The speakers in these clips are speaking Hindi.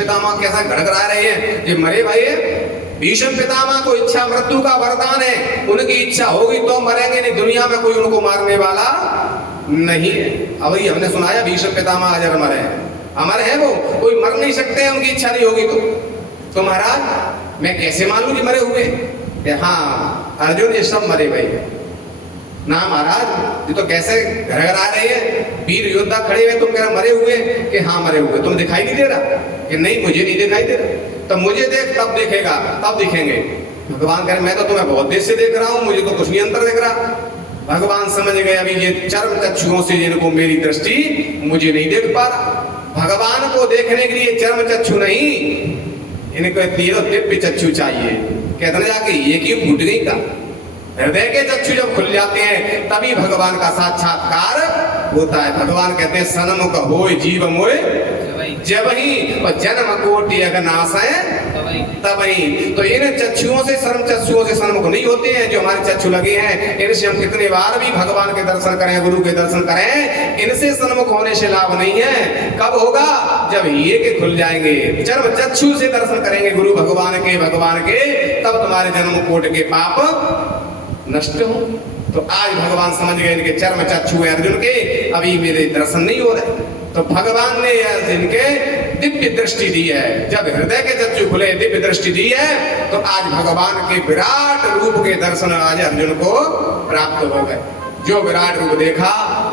पितामह कैसा गड़गड़ा रहे हैं कि मरे भाई भीष्म पितामह को इच्छा मृत्यु का वरदान है, उनकी इच्छा होगी तो मरेंगे, नहीं दुनिया में कोई उनको मारने वाला नहीं है। अब ये हमने सुनाया भीष्म पितामह अजर अमर है, अमर है वो, कोई मर नहीं सकते हैं उनकी इच्छा नहीं होगी तो महाराज मैं कैसे मानूं कि मरे हुए? हाँ अर्जुन ये सब मरे भाई ना महाराज, ये तो कैसे घरघरा रहे हैं, वीर योद्धा खड़े हुए, तुम कह रहे मरे हुए कि हाँ मरे हुए, तुम दिखाई नहीं दे रहा कि नहीं मुझे नहीं दिखाई दे रहा, तब मुझे देख तब देखेगा, तब दिखेंगे। भगवान कह रहे मैं तो तुम्हें बहुत देर से देख रहा हूं, मुझे तो कुछ नहीं अंतर दिख रहा। भगवान समझ गए अभी ये चर्म चक्षुओं से जिनको मेरी दृष्टि मुझे नहीं देख पा रहा। भगवान को देखने के लिए चर्म चक्षु नहीं, इनको दिव्य चक्षु चाहिए। कहते ना जाके ये क्यों फूट गई का, हृदय के चक्षु जब खुल जाते हैं तभी भगवान का साक्षात्कार होता है। भगवान कहते हैं सन्मुख होय जीव मोय जब ही और जन्म कोटि अगनाश है तब ही। तो इन चक्षुओं से सर्व चक्षुओं से सन्मुख नहीं होते हैं जो हमारे चक्षु लगे हैं, इनसे हम कितने बार भी भगवान के दर्शन करें, गुरु के दर्शन करें, इनसे सन्मुख होने से लाभ नहीं है। कब होगा? जब ये के खुल जाएंगे, चर्म चक्षु से दर्शन करेंगे गुरु भगवान के तब तुम्हारे जन्म कोट के पाप नष्ट हो। तो आज भगवान समझ गए इनके चर्म चक्षु अर्जुन के अभी मेरे दर्शन नहीं हो रहे, तो भगवान ने इनके दिव्य दृष्टि दी है। जब हृदय के चक्षु खुले, दिव्य दृष्टि दी है, तो आज भगवान के विराट रूप के दर्शन आज अर्जुन को प्राप्त हो गए। जो विराट रूप देखा,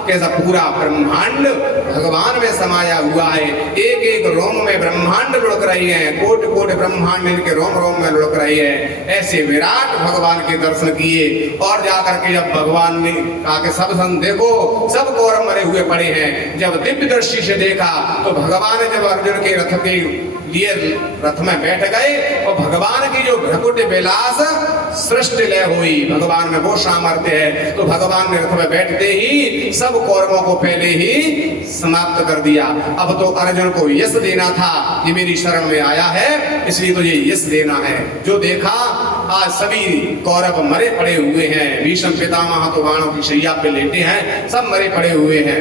कैसा पूरा ब्रह्मांड भगवान में समाया हुआ है, एक एक रोम में ब्रह्मांड लुढ़क रही है, कोट कोट ब्रह्मांड इनके रोम रोम में लुढ़क रही है। ऐसे विराट भगवान के दर्शन किए और जाकर के जब भगवान ने कहा कि सब सन देखो, सब कौरव मरे हुए पड़े हैं, जब दिव्य दृष्टि से देखा तो भगवान ने जब अर्जुन के रथ के लिए रथ में बैठ गए और भगवान की जो भ्रकुट विलास सृष्टि लय हुई, भगवान में वो सामर्थ्य है, तो भगवान ने रथ में बैठते ही सब कौरवों को पहले ही समाप्त कर दिया। अब तो अर्जुन को यश देना था कि मेरी शरण में आया है, इसलिए तो ये यश देना है। जो देखा आज सभी कौरव मरे पड़े हुए हैं, भीष्म पितामह तो बाणों की शैया पे लेटे हैं, सब मरे पड़े हुए हैं।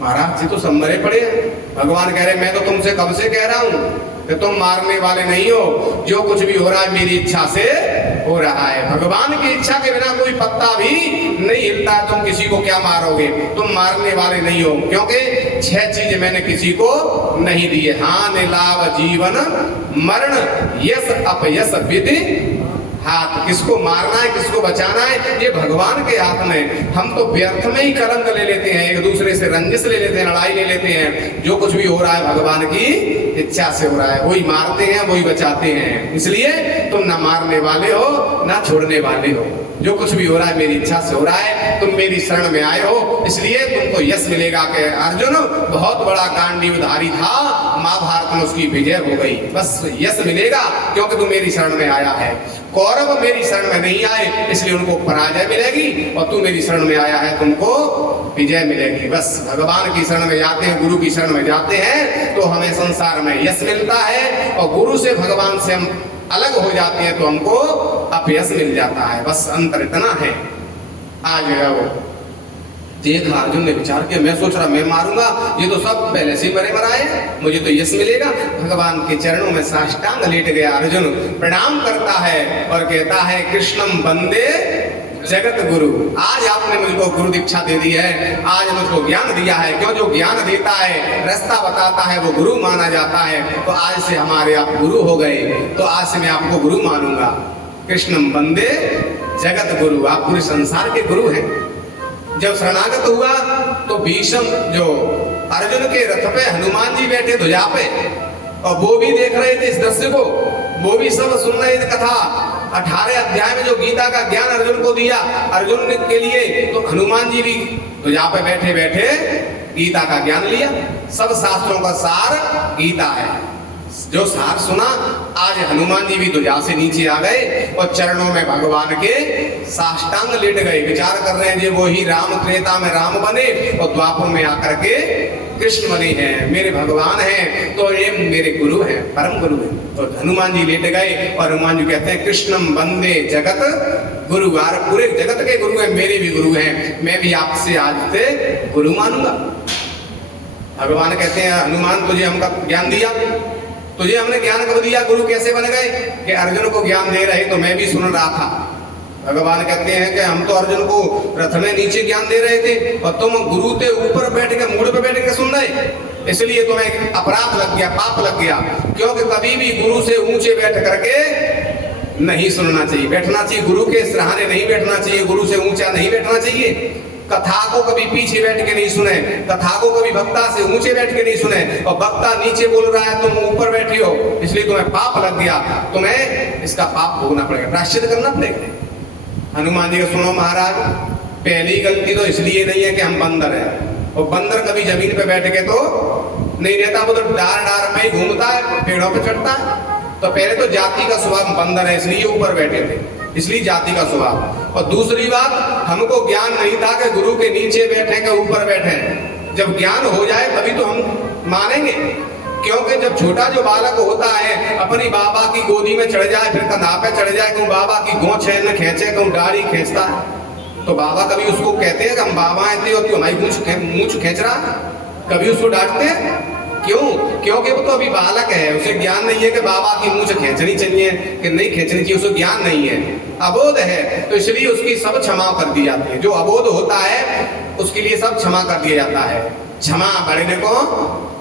महाराज जी तो सब मरे पड़े हैं। भगवान कह रहे मैं तो तुमसे कब से कह रहा हूँ कि तुम मारने वाले नहीं हो, जो कुछ भी हो रहा है मेरी इच्छा से हो रहा है। भगवान की इच्छा के बिना कोई पत्ता भी नहीं हिलता है। तुम किसी को क्या मारोगे? तुम मारने वाले नहीं हो, क्योंकि 6 चीज मैंने किसी को नहीं दी है। हानि लाभ जीवन मरण यश अपयश विधि हाथ। किसको मारना है, किसको बचाना है, ये भगवान के हाथ में। हम तो व्यर्थ में ही कलंक ले लेते हैं, एक दूसरे से रंजिश ले लेते हैं, लड़ाई ले लेते हैं। जो कुछ भी हो रहा है भगवान की इच्छा से हो रहा है, वही मारते हैं वही बचाते हैं। इसलिए तुम ना मारने वाले हो ना छोड़ने वाले हो, जो कुछ भी हो रहा है मेरी इच्छा से हो रहा है। तुम मेरी शरण में आए हो, इसलिए तुमको यश मिलेगा। कि अर्जुन बहुत बड़ा गांडीवधारी था, महाभारत में उसकी विजय हो गई, बस यश मिलेगा क्योंकि तू मेरी शरण में आया है। कौरव मेरी शरण में नहीं आए, इसलिए उनको पराजय मिलेगी, और तू मेरी शरण में आया है, तुमको विजय मिलेगी। बस भगवान की शरण में जाते हैं, गुरु की शरण में जाते हैं तो हमें संसार में यश मिलता है, और गुरु से भगवान से हम अलग हो जाते हैं तो हमको अपयश मिल जाता है। बस अंतर इतना है। आज वो देखा अर्जुन ने विचार किया, मैं सोच रहा मैं मारूंगा, ये तो सब पहले से मरे मराए, मुझे तो यश मिलेगा। भगवान के चरणों में साष्टांग लेट गया अर्जुन, प्रणाम करता है और कहता है कृष्णम वंदे जगत गुरु। आज आपने मुझको गुरु दीक्षा दे दी है, आज मुझको ज्ञान दिया है। क्यों? जो ज्ञान देता है, रास्ता बताता है, वो गुरु माना जाता है। तो आज से हमारे आप गुरु हो गए, तो आज से मैं आपको गुरु मानूंगा। कृष्णम वंदे जगत गुरु, आप पूरे संसार के गुरु हैं। जब शरणागत हुआ तो भीष्म जो अर्जुन के रथ पे हनुमान जी बैठे ध्वजा पे, और वो भी देख रहे थे इस दृश्य को, वो भी सब सुन रहे थे कथा। 18 अध्याय में जो गीता का ज्ञान अर्जुन को दिया अर्जुन के लिए, तो हनुमान जी भी ध्वजा पे बैठे बैठे गीता का ज्ञान लिया। सब शास्त्रों का सार गीता है। जो सार सुना, आज हनुमान जी भी ध्वजा से नीचे आ गए और चरणों में भगवान के साष्टांग लेट गए। विचार कर रहे हैं, वो ही राम त्रेता में राम बने और द्वापर में आकर के कृष्ण बने हैं, मेरे भगवान हैं, तो ये मेरे गुरु हैं, परम गुरु हैं। तो हनुमान जी लेट गए और हनुमान जी कहते हैं कृष्णम वंदे जगत गुरु। पूरे जगत के गुरु हैं, मेरे भी गुरु हैं, मैं भी आपसे आज से गुरु मानूंगा। भगवान कहते हैं हनुमान तुझे हमका ज्ञान दिया, तुझे हमने ज्ञान कब दिया, गुरु कैसे बन गए? कि अर्जुन को ज्ञान दे रहे तो मैं भी सुन रहा था। भगवान कहते हैं कि हम तो अर्जुन को रथ में नीचे ज्ञान दे रहे थे और तुम गुरु के ऊपर बैठ के मूड पे बैठ के सुन रहे, इसलिए तुम्हें अपराध लग गया, पाप लग गया। क्योंकि कभी भी गुरु से ऊंचे बैठ करके नहीं सुनना चाहिए, बैठना चाहिए गुरु के सराहने नहीं बैठना चाहिए, गुरु से ऊंचा नहीं बैठना चाहिए। कथा को कभी पीछे बैठ के नहीं सुने, कथा को कभी वक्ता से ऊंचे बैठ के नहीं सुने, और वक्ता नीचे बोल रहा है तुम ऊपर बैठे हो, इसलिए तुम्हें पाप लग गया, तुम्हें इसका पाप भोगना पड़ेगा, प्रायश्चित करना पड़ेगा। हनुमान जी का सुनो महाराज, पहली गलती तो इसलिए नहीं है कि हम बंदर हैं, और बंदर कभी जमीन पे बैठ के तो नहीं रहता, वो तो डार डार में ही घूमता है, पेड़ों पे चढ़ता है। तो पहले तो जाति का स्वभाव बंदर है, इसलिए ऊपर बैठे थे, इसलिए जाति का स्वभाव। और दूसरी बात, हमको ज्ञान नहीं था कि गुरु के नीचे बैठे के ऊपर बैठे। जब ज्ञान हो जाए तभी तो हम मानेंगे, क्योंकि जब छोटा जो बालक होता है अपनी बाबा की गोदी में चढ़ जाए, फिर कंधा पे चढ़ जाए, कहूँ बाबा की गोंद छेन खींचे, कहूँ दाढ़ी खींचता है, तो बाबा कभी उसको कहते हैं कि हम बाबा आते हो, क्यों हमारी मूंछ खींच रहा? कभी उसको डांटते हैं? क्यों? क्योंकि वो तो अभी बालक है, उसे ज्ञान नहीं है कि बाबा की मूंछ खींचनी चाहिए कि नहीं खींचनी चाहिए, उसे ज्ञान नहीं है, अबोध है, तो इसलिए उसकी सब क्षमा कर दी जाती है। जो अबोध होता है उसके लिए सब क्षमा कर दिया जाता है। क्षमा बड़े को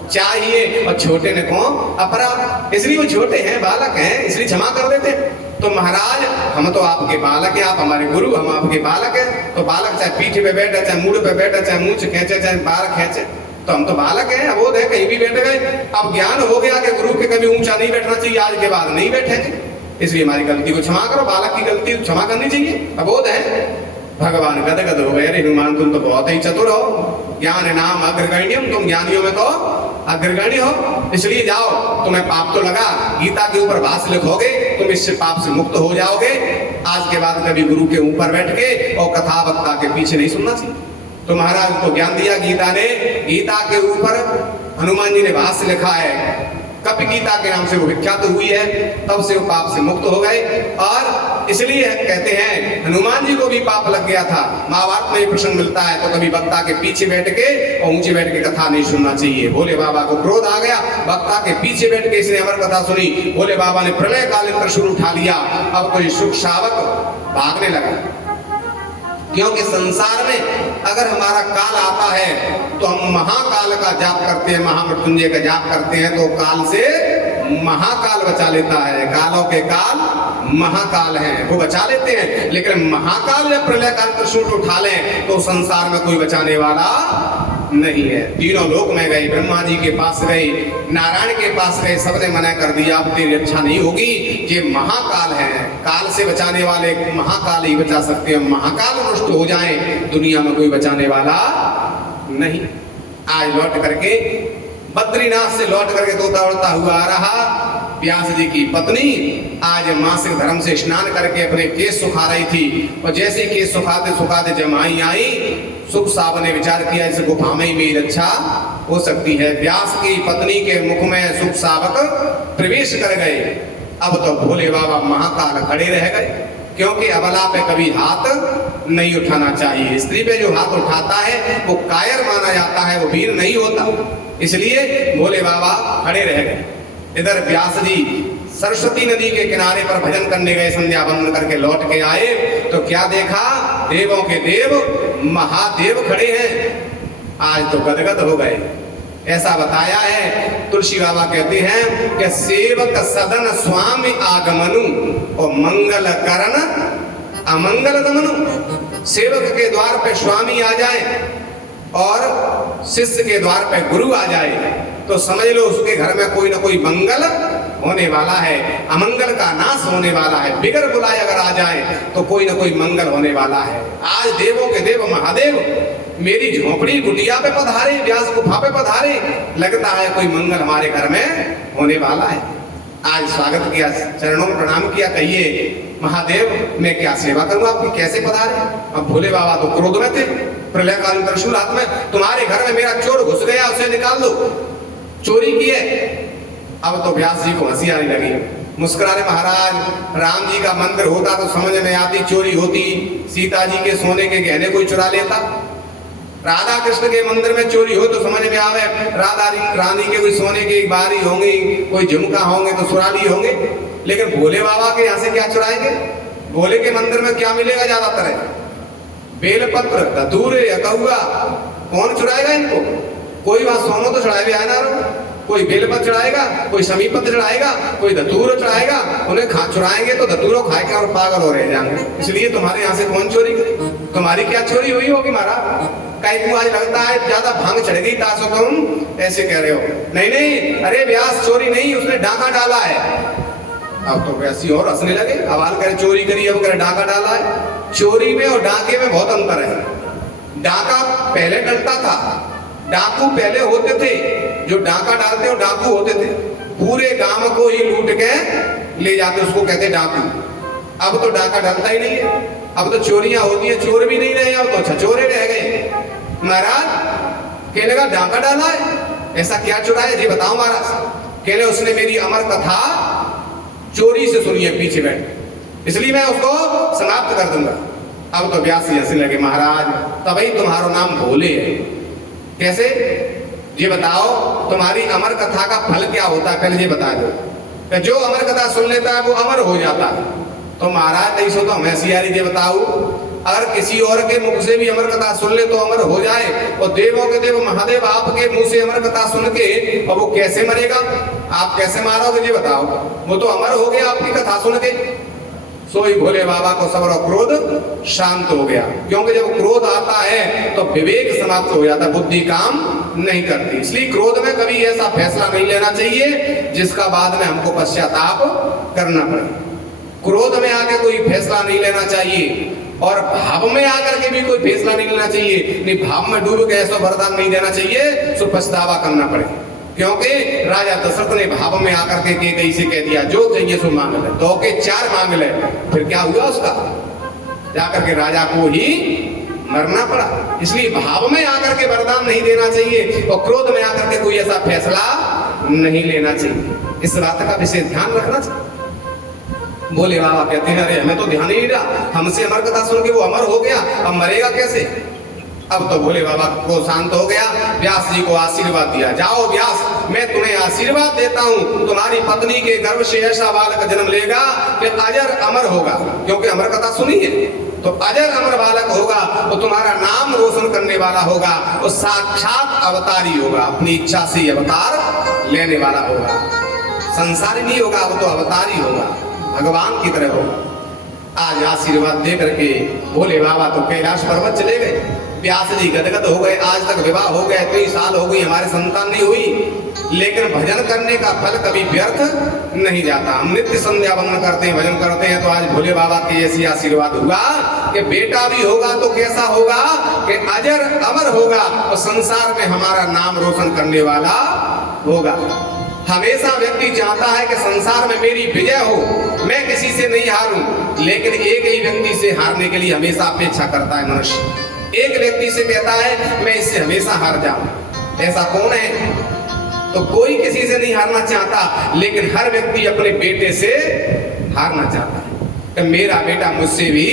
चाहिए और छोटे ने को अपराध, इसलिए वो छोटे हैं, बालक हैं, इसलिए क्षमा कर देते। तो महाराज हम तो आपके बालक हैं, आप हमारे गुरु, हम आपके बालक हैं। तो बालक चाहे पीठ पे बैठे, चाहे मूड पे बैठे, चाहे मूंछ खींचे, चाहे बाल खींचे, तो हम तो बालक हैं, अबोध है, कहीं भी बैठ गए। अब ज्ञान हो गया कि गुरु के कभी ऊंचा नहीं बैठना चाहिए, आज के बाद नहीं बैठेंगे, इसलिए हमारी गलती को क्षमा करो। बालक की गलती क्षमा करनी चाहिए, अबोध है। भगवान गदगद हो गए, हनुमान तुम तो बहुत ही चतुर हो, ज्ञान नाम अग्रगण्यम, तुम ज्ञानियों में तो अग्रगण्य हो, इसलिए जाओ, तुम्हें पाप तो लगा, गीता के ऊपर भाष्य लिखोगे, तुम इससे पाप से मुक्त हो जाओगे। आज के बाद कभी गुरु के ऊपर बैठ के और कथा वक्ता के पीछे नहीं सुनना चाहिए। तो महाराज को ज्ञान दिया गीता ने, गीता के ऊपर हनुमान जी ने भाष्य लिखा है, कपि गीता के नाम से वो विख्यात हुई है, तब से वो पाप से मुक्त हो गए। और इसलिए कहते हैं हनुमान जी को भी पाप लग गया था। महाभारत में ये प्रसंग मिलता है, तो कभी वक्ता के पीछे बैठ के और ऊंचे बैठ के कथा नहीं सुनना चाहिए। भोले बाबा को क्रोध आ गया, वक्ता के पीछे बैठ के इसने अमर कथा सुनी, भोले बाबा ने प्रलय काल त्रिशूल उठा लिया। अब तो ये सुख शावक भागने लगा, क्योंकि संसार में अगर हमारा काल आता है तो हम महाकाल का जाप करते हैं, महामृत्युंजय का जाप करते हैं, तो काल से महाकाल बचा लेता है। कालों के काल महाकाल हैं, वो बचा लेते हैं। लेकिन महाकाल जब प्रलय काल त्रिशूल उठा लें तो संसार में कोई बचाने वाला नहीं है। तीनों लोक में गए, ब्रह्मा जी के पास गए, नारायण के पास गए, सबने मना कर दिया, अब तेरी रक्षा नहीं होगी, ये महाकाल है, काल से बचाने वाले महाकाल ही बचा सकते हैं। महाकाल नष्ट हो जाए दुनिया में कोई बचाने वाला नहीं। आज लौट करके बद्रीनाथ से लौट करके तोता उड़ता हुआ आ रहा व्यास जी की पत्नी आज मासिक धर्म से स्नान करके अपने केस सुखा रही थी, और जैसे केस सुखाते सुखाते जमाई आई, सुख साहब ने विचार किया इस गुफा में ही मेरी रक्षा हो सकती है। व्यास की पत्नी के मुख में सुख सावक प्रवेश कर गए। अब तो भोले बाबा महाकाल खड़े रह गए, क्योंकि अबला पे कभी हाथ नहीं उठाना चाहिए। स्त्री पे जो हाथ उठाता है वो कायर माना जाता है, वो वीर नहीं होता, इसलिए भोले बाबा खड़े रह गए। इधर व्यास जी सरस्वती नदी के किनारे पर भजन करने गए, संध्या बंदन करके लौट के आए तो क्या देखा, देवों के देव महादेव खड़े हैं। आज तो गदगद हो गए। ऐसा बताया है, तुलसी बाबा कहते हैं कि सेवक सदन स्वामी आगमनु और मंगल करण अमंगल दमनु। सेवक के द्वार पे स्वामी आ जाए और शिष्य के द्वार पे गुरु आ जाए तो समझ लो उसके घर में कोई ना कोई मंगल होने वाला है, अमंगल का नाश होने वाला है। बिगर बुलाए अगर आ जाए तो कोई ना कोई मंगल होने वाला है। आज देवों के देव महादेव मेरी झोपड़ी कुटिया पे पधारे, व्यास गुफा पे पधारे, लगता है कोई मंगल हमारे घर में होने वाला है। आज स्वागत किया, चरणों में प्रणाम किया, कहिए महादेव मैं क्या सेवा करूं आपकी, कैसे पधारे। अब भोले बाबा तो क्रोध में थे, प्रलय काल त्रिशूल हाथ में, तुम्हारे घर में मेरा चोर घुस गया, उसे निकाल दो, चोरी की है। अब तो व्यास जी को हंसी आने लगी, मुस्कुराने, महाराज राम जी का मंदिर होता तो समझ में आती, चोरी होती, सीता जी के सोने के गहने कोई चुरा लेता, राधा कृष्ण के मंदिर में चोरी हो तो समझ में आवे राधा रानी के कोई सोने की बारी होंगी, कोई झुमका होंगे तो सुराली होंगे। लेकिन भोले बाबा के यहाँ से क्या चुराएंगे? भोले के मंदिर में क्या मिलेगा? ज्यादातर बेलपत्र, धतूरे, अकहुआ। कौन चुराएगा इनको? कोई वहां सोनो तो चढ़ाए भी आए ना, कोई बेलपत्र चढ़ाएगा, कोई समीपत्र चढ़ाएगा, कोई धतूर चढ़ाएगा। उन्हें चुराएंगे तो धतूरों खाएंगे और पागल हो रहे जाएंगे। इसलिए तुम्हारे यहाँ से कौन चोरी करे? तुम्हारी क्या चोरी हुई होगी महाराज? कहीं को आज लगता है ज्यादा भांग चढ़ गई तासो तुम ऐसे कह रहे हो। नहीं नहीं, अरे व्यास चोरी नहीं, उसने डाका डाला है। अब तो वैसी और हंसने लगे, अवाल करे चोरी करी, अब करे डाका डाला है। चोरी में और डाके में बहुत अंतर है। डाका पहले डलता था, डाकू पहले होते थे। जो डाका डालते हो डाकू होते थे, पूरे गांव को ही लूट के ले जाते, उसको कहते डाकू। अब तो डाका डलता ही नहीं है, अब तो चोरियां होती है, चोर भी नहीं रहे, अब तो छचोरे रह गए। महाराज कहने लगा डाका डाला है, ऐसा क्या चुराया जी बताओ महाराज। कहले उसने मेरी अमर कथा चोरी से सुनी है पीछे बैठ, इसलिए मैं उसको समाप्त कर दूंगा। अब तो व्यास हंसने लगे, महाराज तभी तुम्हारा नाम भोले है। कैसे ये बताओ, तुम्हारी अमर कथा का फल क्या होता है पहले ये बता दो। जो अमर कथा सुन लेता है वो अमर हो जाता है। तो महाराज ऐसो तो हमें सियारी ये बताओ, अगर किसी और के मुख से भी अमर कथा सुन ले तो अमर हो जाए, और देवों के देव महादेव आपके मुंह से अमर कथा सुन के और वो कैसे मरेगा? आप कैसे मारोगे ये बताओ? वो तो अमर हो गया आपकी कथा सुन के। सोई भोले बाबा को सबर और क्रोध शांत हो गया, क्योंकि जब क्रोध आता है तो विवेक समाप्त हो जाता है, बुद्धि काम नहीं करती। इसलिए क्रोध में कभी ऐसा फैसला नहीं लेना चाहिए जिसका बाद में हमको पश्चाताप करना पड़े। क्रोध में आके कोई फैसला नहीं लेना चाहिए, और भाव में आकर के भी कोई फैसला नहीं लेना चाहिए। नहीं भाव में डूब के ऐसा वरदान नहीं देना चाहिए सो पछतावा करना पड़े। क्योंकि राजा दशरथ ने भाव में आकर के कैकेयी से कह दिया जो चाहिए सो मांग ले, तो के 4 मांग ले, फिर क्या हुआ उसका? जाकर के राजा को ही मरना पड़ा। इसलिए भाव में आकर के वरदान नहीं देना चाहिए, और क्रोध में आकर के कोई ऐसा फैसला नहीं लेना चाहिए। इस बात का विशेष ध्यान रखना चाहिए। भोले बाबा कहते हैं अरे हमें तो ध्यान ही नहीं रहा, हमसे अमर कथा सुन के वो अमर हो गया, अब मरेगा कैसे? अब तो भोले बाबा को शांत हो गया, व्यास जी को आशीर्वाद दिया, जाओ व्यास मैं तुम्हें आशीर्वाद देता हूँ, तुम्हारी पत्नी के गर्भ से ऐसा बालक जन्म लेगा कि अजर अमर होगा। क्योंकि अमर कथा सुनी है तो अजर अमर बालक होगा, वो तुम्हारा नाम रोशन करने वाला होगा, वो साक्षात अवतारी होगा, अपनी इच्छा से अवतार लेने वाला होगा। संसारी नहीं होगा, वो तो अवतारी होगा, भगवान की तरह होगा। आज आशीर्वाद दे करके भोले बाबा तो कैलाश पर्वत चले गए। व्यास जी गदगद हो गए, आज तक विवाह हो गए, कई साल हो गई, हमारे संतान नहीं हुई, लेकिन भजन करने का फल कभी व्यर्थ नहीं जाता। हम नित्य संध्या वंदन करते हैं, भजन करते हैं, तो आज भोले बाबा के ऐसी आशीर्वाद हुआ कि बेटा भी होगा तो कैसा होगा कि अजर अमर होगा, और संसार में हमारा नाम रोशन करने वाला होगा। हमेशा व्यक्ति चाहता है कि संसार में मेरी विजय हो, मैं किसी से नहीं हारूं, लेकिन एक ही व्यक्ति से हारने के लिए हमेशा अपेक्षा करता है मनुष्य। एक व्यक्ति से कहता है मैं इससे हमेशा हार जाऊं, ऐसा कौन है? तो कोई किसी से नहीं हारना चाहता, लेकिन हर व्यक्ति अपने बेटे से हारना चाहता है कि मेरा बेटा मुझसे भी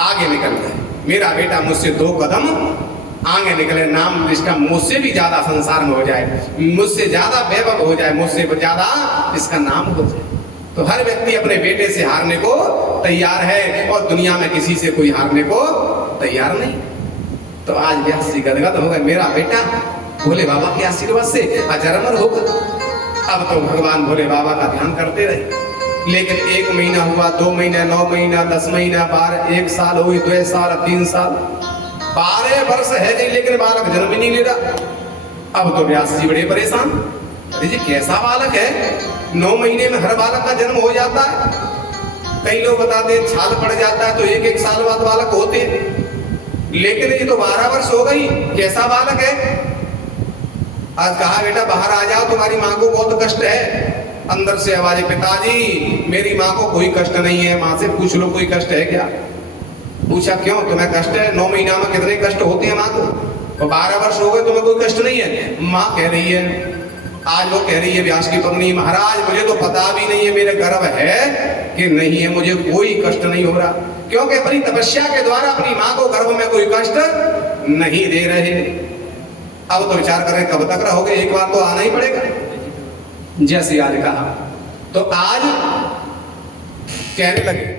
आगे निकल जाए, मेरा बेटा मुझसे 2 कदम आगे निकले, नाम इसका मुझसे भी ज्यादा संसार में हो जाए, मुझसे ज्यादा वैभव हो जाए, मुझसे ज्यादा इसका नाम हो जाए। तो हर व्यक्ति अपने बेटे से हारने को तैयार है, और दुनिया में किसी से कोई हारने को तैयार नहीं। तो आज व्यास जी गदगद हो गए, मेरा बेटा भोले बाबा के आशीर्वाद से अजर अमर होगा। अब तो भगवान भोले बाबा का ध्यान करते रहे, लेकिन 1 महीना हुआ, 2 महीना, 9 महीना, 10 महीना, 12, 1 साल हुई, 2 साल, 3 साल, 12 वर्ष है जी, लेकिन बालक जन्म ही नहीं ले रहा। अब तो व्यास जी बड़े परेशान, अरे जी कैसा बालक है, 9 महीने में हर बालक का जन्म हो जाता है, कई लोग बताते हैं छाल पड़ जाता है तो 1-1 साल बाद बालक होते हैं, लेकिन ये तो 12 वर्ष हो गई, कैसा बालक है? आज कहा बेटा बाहर आ जाओ, तुम्हारी माँ को बहुत कष्ट है। अंदर से आवाज, पिताजी मेरी माँ को कोई कष्ट नहीं है, माँ से पूछ लो कोई कष्ट है क्या? पूछा क्यों, तुम्हें कष्ट है? 9 महीना में कितने कष्ट होते हैं माँ को, तो 12 वर्ष हो गए तुम्हें कोई कष्ट नहीं है? माँ कह रही है, आज वो कह रही है व्यास की पत्नी, महाराज मुझे तो पता भी नहीं है मेरे गर्भ है कि नहीं है, मुझे कोई कष्ट नहीं हो रहा, क्योंकि अपनी तपस्या के द्वारा अपनी माँ को गर्भ में कोई कष्ट नहीं दे रहे। अब तो विचार करें कब तक रहोगे, एक बार तो आना ही पड़ेगा। जैसे आज कहा तो आज कहने लगे